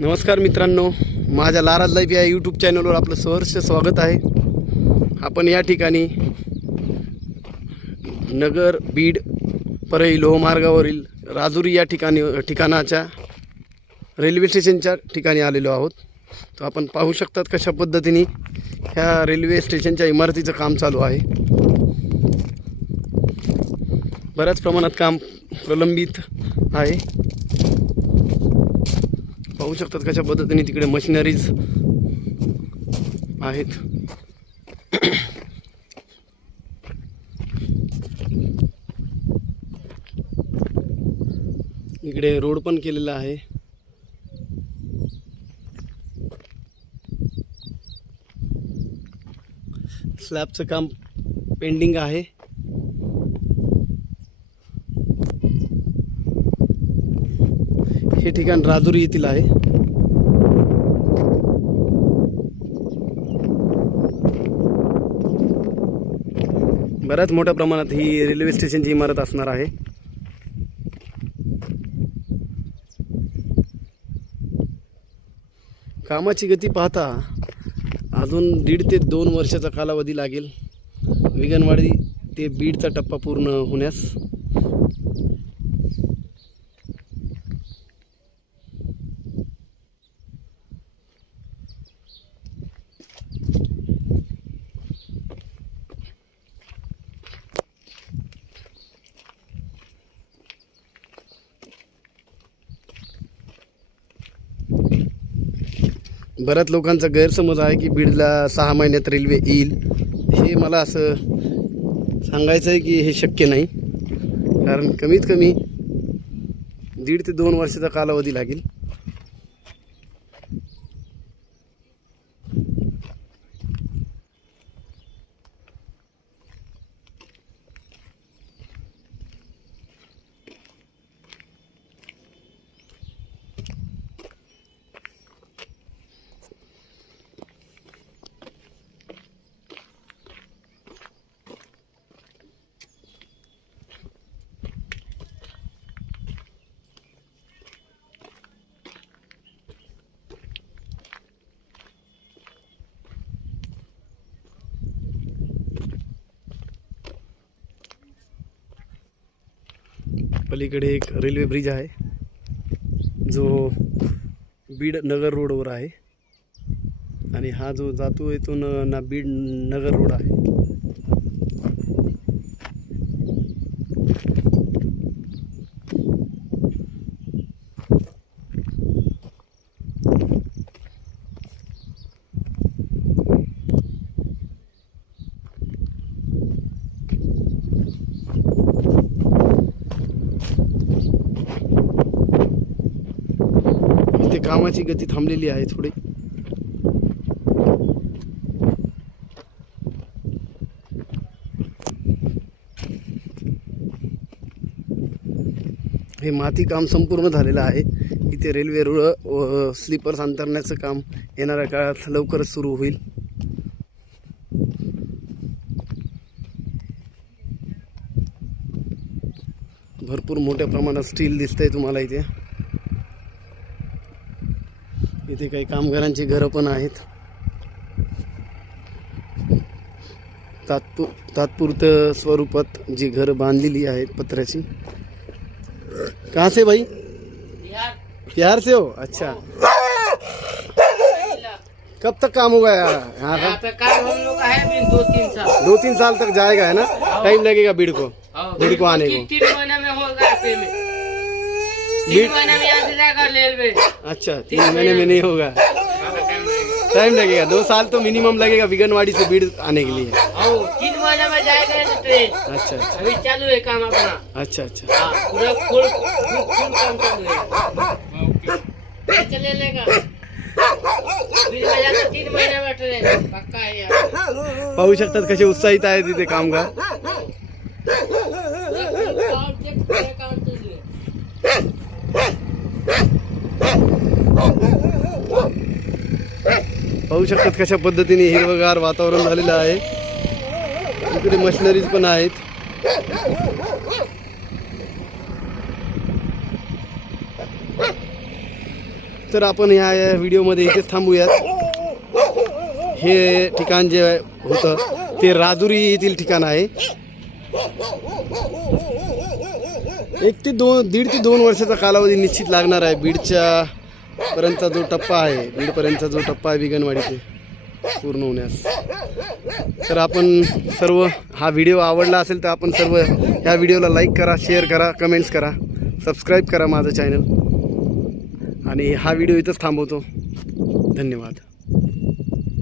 नमस्कार मित्रांनो, माझ्या लाराज लाईफ या यूट्यूब चॅनलवर आपलं सहर्ष स्वागत आहे. आपण या ठिकाणी नगर बीड परळी लोहमार्गावरील राजुरी या ठिकाणाच्या रेल्वे स्टेशनच्या ठिकाणी आलेलो आहोत. तर आपण पाहू शकतात कशा पद्धतीने ह्या रेल्वे स्टेशनच्या इमारतीचं काम चालू आहे. बऱ्याच प्रमाणात काम प्रलंबित आहे. पाहू शकतात कशा पद्धतीने तिकडे मशिनरीज आहेत. इकडे रोड पण केलेला आहे. स्लॅबचं काम पेंडिंग आहे. हे ठिकाण राजुरी येथील आहे. बऱ्याच मोठ्या प्रमाणात ही रेल्वे स्टेशनची इमारत असणार आहे. कामाची गती पाहता अजून 1.5 ते 2 वर्षाचा कालावधी लागेल विगनवाडी ते बीडचा टप्पा पूर्ण होण्यास. बऱ्याच लोकांचा गैरसमज आहे की बीडला 6 महिन्यात रेल्वे येईल. हे मला असं सांगायचं आहे की हे शक्य नाही, कारण कमीत कमी 1.5 ते 2 वर्षाचा कालावधी लागेल. पलीकडे एक रेल्वे ब्रिज आहे जो बीड नगर रोडवर आहे, आणि हा जो जातोय तो ना बीड नगर रोड आहे. कामाची गती थांबलेली आहे थोडी. हे माती काम संपूर्ण झालेलं आहे. इथे रेल्वे रुळ स्लीपर्स अंतरण्याचं काम येणाऱ्या काळात लवकरच सुरू होईल. भरपूर मोठ्या प्रमाणात स्टील दिसतंय तुम्हाला इथे. इथे काही कामगारांची घरं पण आहेत. तात्पुरतं स्वरूपात जी घरं बांधलेली आहेत पत्र्याची. कहाँ से भाई? बिहार से हो? अच्छा. कब तक काम होगा यहाँ का? काम हम लोग है भी 2-3 साल. 2-3 साल तक जाएगा, है ना? टाइम लगेगा बीड को आने को. 3 महीने में होगा पेमेंट. 3 महीने में यहाँ से जाएगा रेलवे. अच्छा, 3 महीने में नहीं होगा, टाइम लगेगा. 2 साल तो मिनिमम लगेगा विगनवाड़ी से बीड आने के लिए. 3 महीने में जाएगा ट्रेन. अच्छा अच्छा. अभी चालू है काम अपना. अच्छा अच्छा. पूरा फुल काम चालू है. चले लेगा बीड में जाकर 3 महीने में ट्रेन पक्का है यार. पाहू शकतात कसे उत्साहित आहेत तिथे कामगार. पाहू शकतात कशा पद्धतीने हिरवगार वातावरण झालेलं आहे. इकडे मशिनरीज पण आहेत. तर आपण ह्या व्हिडिओमध्ये इथेच थांबूयात. हे ठिकाण जे होतं ते राजुरी येथील ठिकाण आहे. 1 ते 2 वर्षाचा कालावधी निश्चित लागणार आहे बीडच्या पर्यंतचा जो टप्पा आहे, बीडपर्यंतचा जो टप्पा आहे बिगनवाडी ते पूर्ण होण्यास. तर आपण सर्व हा व्हिडिओ आवडला असेल तर आपण सर्व ह्या व्हिडिओला लाईक करा, शेअर करा, कमेंट्स करा, सबस्क्राईब करा माझं चॅनल. आणि हा व्हिडिओ इथंच थांबवतो. धन्यवाद.